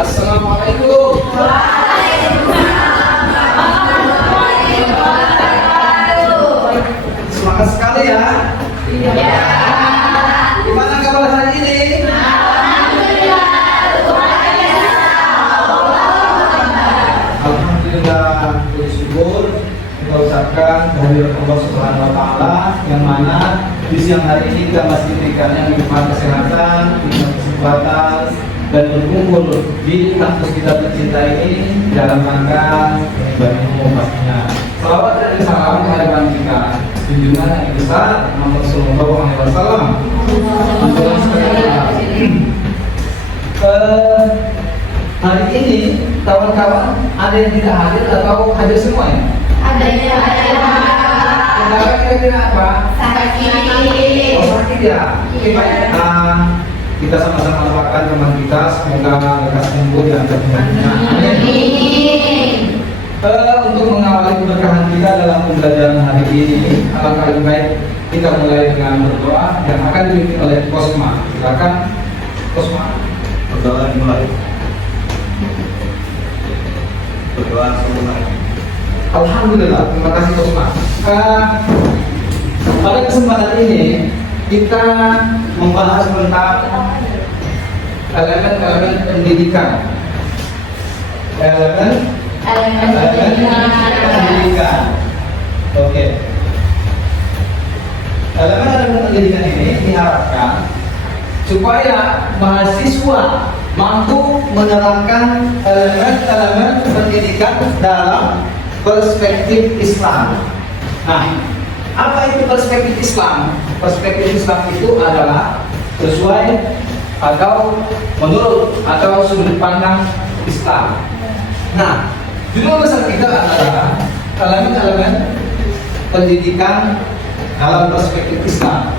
Assalamualaikum. Semangat sekali ya. Gimana kabar hari ini? Alhamdulillah, bersyukur kita ucapkan kehadirat Allah Subhanahu wa taala yang mana di siang hari ini kita masih diberikan yang nikmat kesehatan, nikmat kesempatan dan berkumpul di kampus kita tercinta ini dalam rangka ibadah umum pastinya. Salawat dan salam kehadiran kita junjungan yang besar Muhammad Sallallahu Alaihi Wasallam. Hari ini kawan-kawan ada yang tidak hadir atau hadir semua ya? Ada yang Kendala kira-kira apa? sakit. Oh, sakit ya? Oke, baik. Kita sama-sama doakan teman kita semoga lekas sembuh dan terbaiknya. Untuk mengawali keberkahan kita dalam pembelajaran hari ini, alangkah lebih baik kita mulai dengan berdoa yang akan dipimpin oleh Kosma. Silakan, Kosma. Berdoa dimulai. Berdoa semua. Alhamdulillah, terima kasih Kosma. Pada kesempatan ini kita membahas tentang elemen-elemen pendidikan. Pendidikan. Oke. Elemen-elemen pendidikan ini diharapkan supaya mahasiswa mampu menerapkan elemen-elemen pendidikan dalam perspektif Islam. Nah, apa itu perspektif Islam? Perspektif Islam itu adalah sesuai atau menurut atau sudut pandang Islam. Nah, judul besar kita adalah elemen-elemen pendidikan dalam perspektif Islam.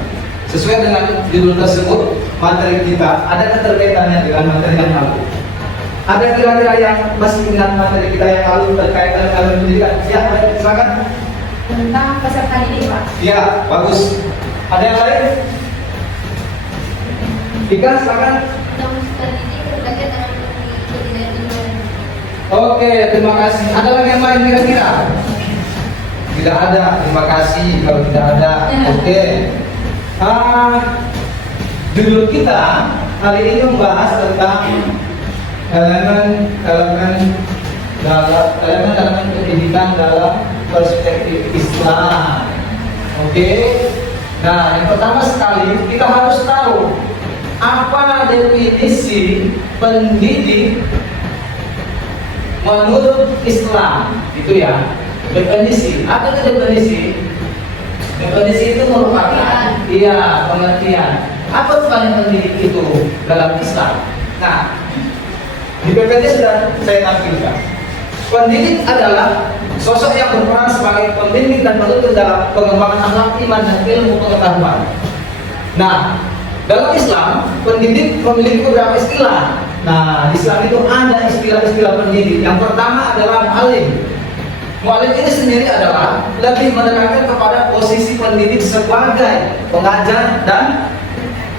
Sesuai dengan judul tersebut, materi kita ada keterkaitannya dengan materi yang lalu. Ada kira-kira yang masih ingat materi kita yang lalu terkait dengan elemen pendidikan? Ya, silakan. Tentang peserta didik, Pak. Ya, bagus. Ada yang lain? Ika, silakan. Tentang peserta didik terkait dengan pendidikan. Oke, terima kasih. Ada lagi yang lain kira-kira? Tidak ada. Terima kasih kalau tidak ada. Oke. Judul kita hari ini membahas tentang elemen pendidikan dalam perspektif Islam. Oke. Nah, yang pertama sekali kita harus tahu apa definisi pendidik menurut Islam. Itu ya. Definisi. Apa itu definisi? Definisi itu merupakan pengertian. Apa sebenarnya pendidik itu dalam Islam? Nah, di PPT sudah saya tampilkan. Pendidik adalah sosok yang berperan sebagai pembimbing dan penutur dalam pengembangan akhlak, iman, dan ilmu pengetahuan. Nah, dalam Islam, pendidik memiliki beberapa istilah. Nah, di Islam itu ada istilah-istilah pendidik. Yang pertama adalah mu'allim. Mu'allim ini sendiri adalah lebih menekankan kepada posisi pendidik sebagai pengajar dan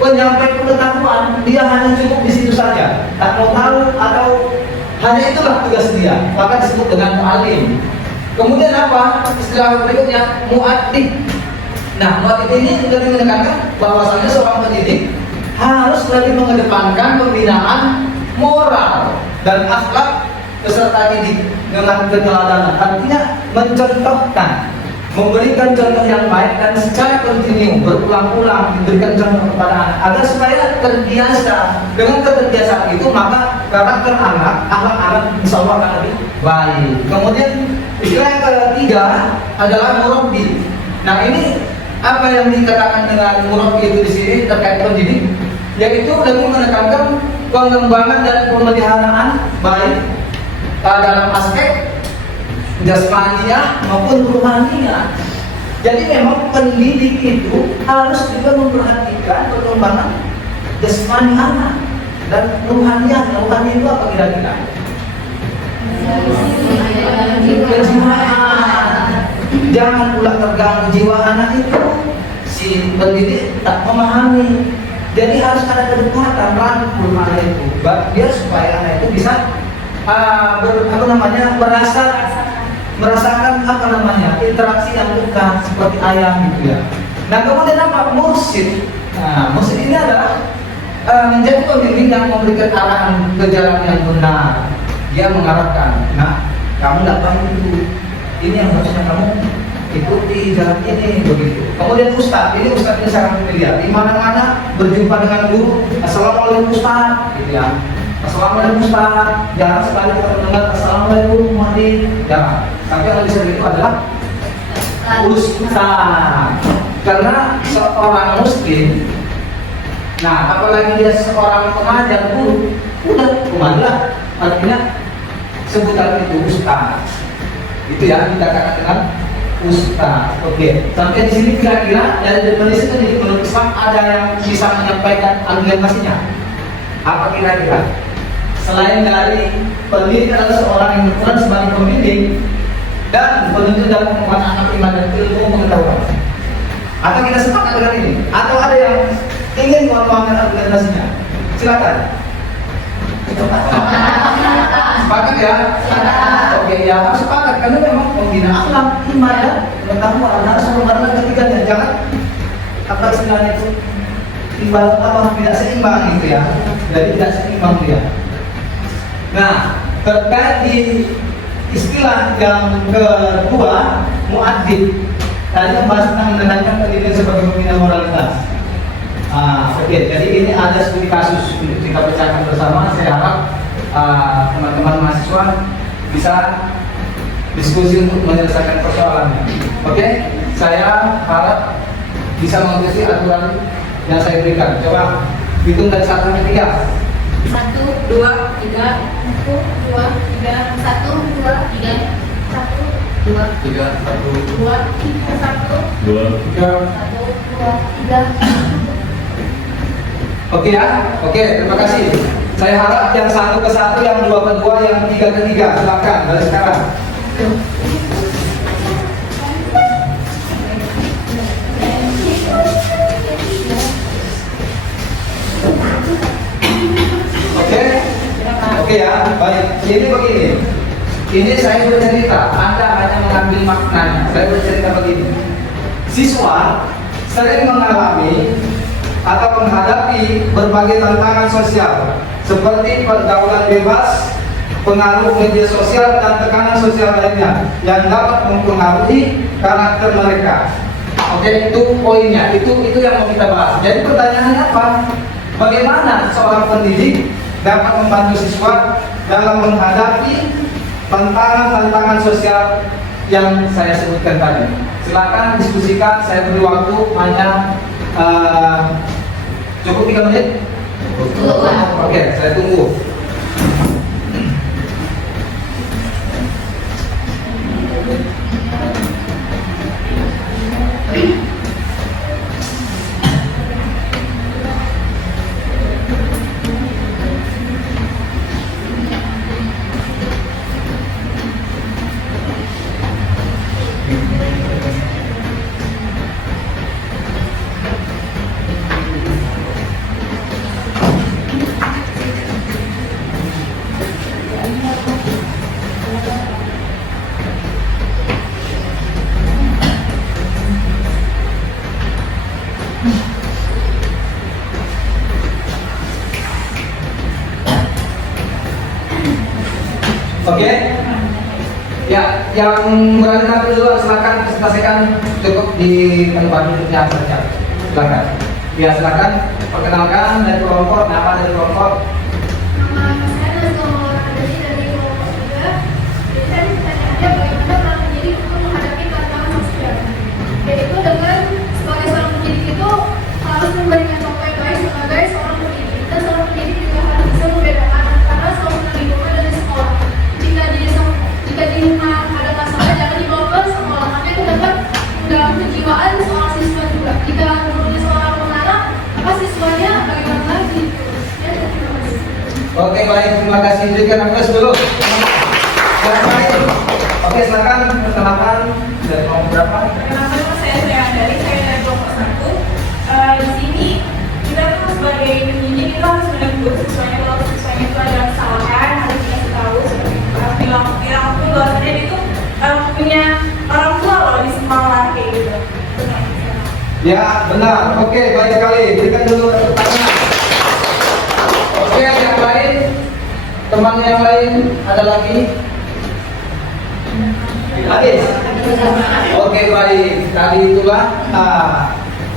penyampai pengetahuan. Dia hanya cukup di situ saja, tak mau tahu atau hanya itulah tugas dia, maka disebut dengan mu'allim. Kemudian apa? Istilah berikutnya mu'addib. Nah, mu'addib ini lebih menekankan bahwasanya seorang pendidik harus lebih mengedepankan pembinaan moral dan akhlak peserta didik dengan keteladanan. Artinya mencontohkan, memberikan contoh yang baik dan secara kontinu berulang-ulang diberikan contoh kepada anak agar supaya terbiasa. Dengan keterbiasaan itu maka karakter anak, akhlak anak insya Allah akan lebih baik. Kemudian istilah yang ketiga adalah murabbi. Nah, ini apa yang dikatakan dengan murabbi itu di sini terkait pendidik, yaitu lebih menekankan pengembangan dan pemeliharaan baik dalam aspek jasmaniah maupun ruhaniyah. Jadi memang pendidik itu harus juga memperhatikan perkembangan jasmani anak dan ruhaniyah. Ruhaniyah itu apa kira-kira? Kejiwaan. Jangan pula terganggu jiwa anak itu. Si pendidik tak memahami. Jadi harus ada kedekatan, rangkul anak itu, biar supaya anak itu bisa merasakan apa namanya interaksi yang bukan seperti ayah gitu ya. Nah kemudian apa mursyid? Nah mursyid ini adalah menjadi pemimpin yang memberikan arahan ke jalan yang benar. Dia mengarahkan, nah kamu tidak baik itu, ini yang harusnya kamu ikuti jalan ini begitu. Kemudian ustaz ini sangat familiar. Di mana-mana berjumpa dengan guru, assalamualaikum ustaz, gitu ya. Assalamualaikum ustaz. Jangan sekali kita mendengar assalamualaikum muhammad, jangan. Tapi yang lebih sering itu adalah ustaz. Karena seorang muslim, nah apalagi dia seorang pengajar guru, udah kemana? Artinya sebutan itu ustaz. Itu ya kita katakan dengan ustaz. Oke. Sampai di sini kira-kira dari definisi itu menurut Islam ada yang bisa menyampaikan argumentasinya. Apa kira-kira? Selain dari pendidik adalah seorang yang berperan sebagai pembimbing dan penuntut dalam pengembangan anak iman dan ilmu pengetahuan. Atau kita sepakat dengan ini? Atau ada yang ingin menguatkan argumentasinya? Silakan. Sepakat ya? Oke ya harus sepakat karena memang pembina akhlak iman ya pengetahuan harus memperbaiki ketiganya. Jangan apa istilahnya itu timbal apa tidak seimbang gitu ya. Jadi tidak seimbang dia. Nah terkait di istilah yang kedua muadzib tadi membahas tentang menanyakan pendidikan sebagai pembina moralitas. Oke, jadi ini ada studi kasus untuk kita pecahkan bersama. Saya harap teman-teman mahasiswa bisa diskusi untuk menyelesaikan persoalannya. Oke, saya harap bisa mengikuti aturan yang saya berikan. Coba hitung dari 1 sampai 3. 1, 2, 3, 1, 2, 3, 1, 2, 3, 1, 2, 3, 1, 2, 3. Oke ya, oke terima kasih. Saya harap yang 1 ke 1, yang 2 ke 2, yang 3 ke 3. Silakan dari sekarang. Oke ya, baik. Ini begini. Ini saya bercerita, Anda hanya mengambil maknanya. Saya bercerita begini. Siswa sering mengalami atau menghadapi berbagai tantangan sosial seperti pergaulan bebas, pengaruh media sosial dan tekanan sosial lainnya yang dapat mempengaruhi karakter mereka. Oke, itu poinnya. Itu yang mau kita bahas. Jadi pertanyaannya apa? Bagaimana seorang pendidik dapat membantu siswa dalam menghadapi tantangan-tantangan sosial yang saya sebutkan tadi? Silakan diskusikan. Saya beri waktu hanya cukup 3 menit? Oke, saya tunggu. Oke, ya, yang berani tampil dulu silakan presentasikan cukup di tempat duduknya saja. Silakan. Ya silakan perkenalkan dari kelompok, nama dari kelompok. Nama saya Nazwa Maulana dari kelompok 3. Jadi tadi pertanyaannya bagaimana para pendidik untuk menghadapi tantangan sosial. Yaitu dengan sebagai seorang pendidik itu harus memberikan contoh yang baik sebagai seorang pendidik. Dan seorang pendidik juga harus bisa membedakan antara suasana lingkungan dan sekolah. Jika di rumah ada masalah jangan dibawa ke sekolah, karena itu dapat mengganggu kejiwaan seorang siswa juga. Jika gurunya seorang pengarang, maka siswanya bagaimana lagi? Ya, terima kasih. Oke baik, terima kasih. Berikan aplaus dulu. Yang lain. Oke silakan perkenalkan dari kelompok berapa? Nama saya dari kelompok 1. Di sini kita tuh sebagai pendidik kita harus menegur siswanya kalau siswanya itu ada kesalahan harus dikasih tahu Ya, benar. Oke, baik sekali. Berikan dulu tepuk tangan. Oke, yang lain, teman yang lain ada lagi? Habis. Oke, baik. Tadi itulah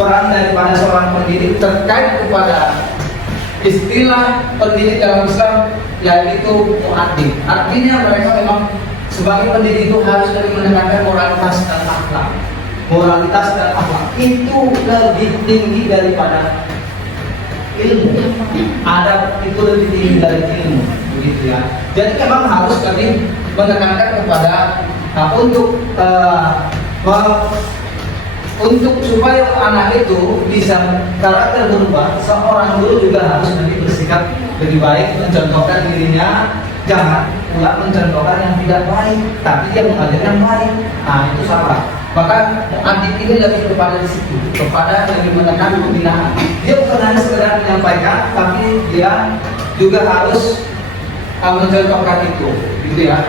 peran daripada seorang pendidik terkait kepada istilah pendidik dalam Islam, yaitu mu'addib. Artinya mereka memang sebagai pendidik itu harus lebih menekankan moralitas dan akhlak. Moralitas dan akhlak itu lebih tinggi daripada ilmu. Adab itu lebih tinggi dari ilmu, begitu ya. Jadi memang harus lebih menekankan kepada untuk supaya anak itu bisa karakter berubah, seorang guru juga harus lebih bersikap lebih baik, mencontohkan dirinya, jangan pula mencontohkan yang tidak baik, tapi dia mengajar yang baik. Nah, itu salah. Maka adik ini lebih kepada di situ, kepada lebih menekan pembinaan. Dia bukan hanya sekedar menyampaikan, tapi dia juga harus mencontohkan itu, gitu ya.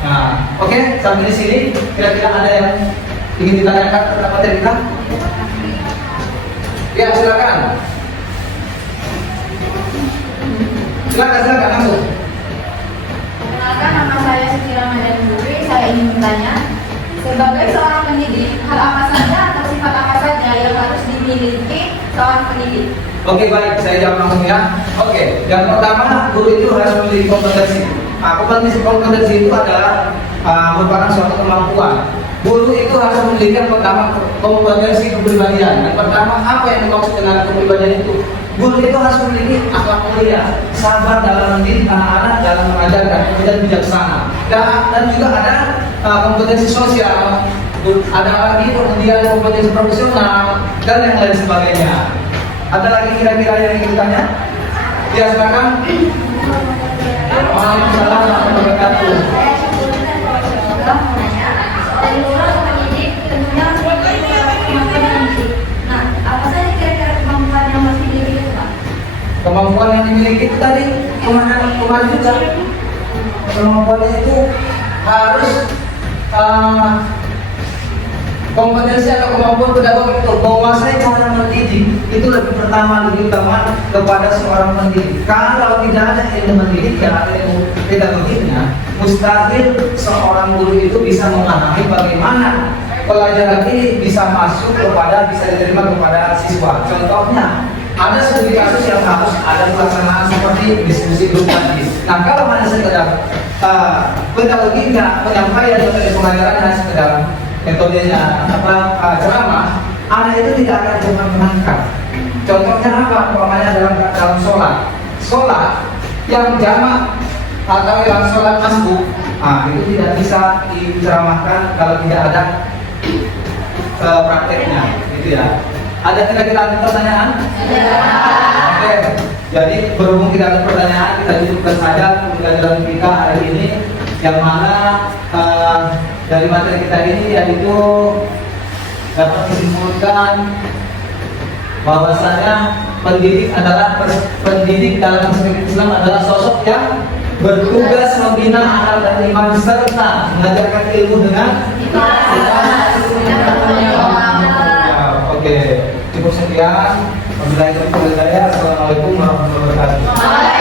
Nah, oke, sampai di sini kira-kira ada yang ingin ditanyakan tentang materi kita? Ya, silakan. Silakan langsung. Perkenalkan, nama saya Siti Ramadhan Putri. Saya ingin bertanya, sebagai seorang pendidik, hal apa saja atau sifat apa saja yang harus dimiliki seorang pendidik? Oke, baik, saya jawab langsung ya. Oke, yang pertama, guru itu harus memiliki kompetensi. Kompetensi itu adalah merupakan suatu kemampuan. Guru itu harus memiliki yang pertama kompetensi kepribadian. Yang pertama, apa yang dimaksud dengan kepribadian itu? Guru itu harus memiliki akhlak mulia, sabar dalam mendidik anak-anak, dalam mengajarkan, dan bijaksana. Dan juga ada kompetensi sosial, ada lagi kemudian kompetensi profesional dan yang lain sebagainya. Ada lagi kira-kira yang ingin ditanya? Ya, silakan. Waalaikumsalam warahmatullahi wabarakatuh. Kemampuan yang dimiliki itu tadi kemarin juga, kemampuannya itu harus kompetensi atau kemampuan pedagog itu menguasai cara mendidik itu lebih utama kepada seorang pendidik. Kalau tidak ada ilmu mendidik, ya ada ilmu pedagogiknya, mustahil seorang guru itu bisa memahami bagaimana pelajaran ini bisa diterima kepada siswa. Contohnya, ada studi kasus yang harus ada pelaksanaan seperti diskusi grup tadi. Nah, kalau hanya sekedar pedagogiknya, penyampaian metode pengajarannya sekedar metodenya ceramah, anak itu tidak akan cepat menangkap. Contohnya apa? Umpamanya dalam sholat yang jamak atau yang sholat masbuk, itu tidak bisa diceramahkan kalau tidak ada prakteknya, gitu ya. Ada kira-kira pertanyaan? Oke, jadi berhubung kita ada pertanyaan, kita cukupkan saja pembelajaran kita hari ini, yang mana dari materi kita ini yaitu dapat disimpulkan bahwasanya pendidik dalam perspektif Islam adalah sosok yang bertugas membina akal dan iman serta mengajarkan ilmu dengan ikhlas. Oke, cukup sekian. Wabillahi taufiq wal hidayah. Assalamualaikum warahmatullahi wabarakatuh.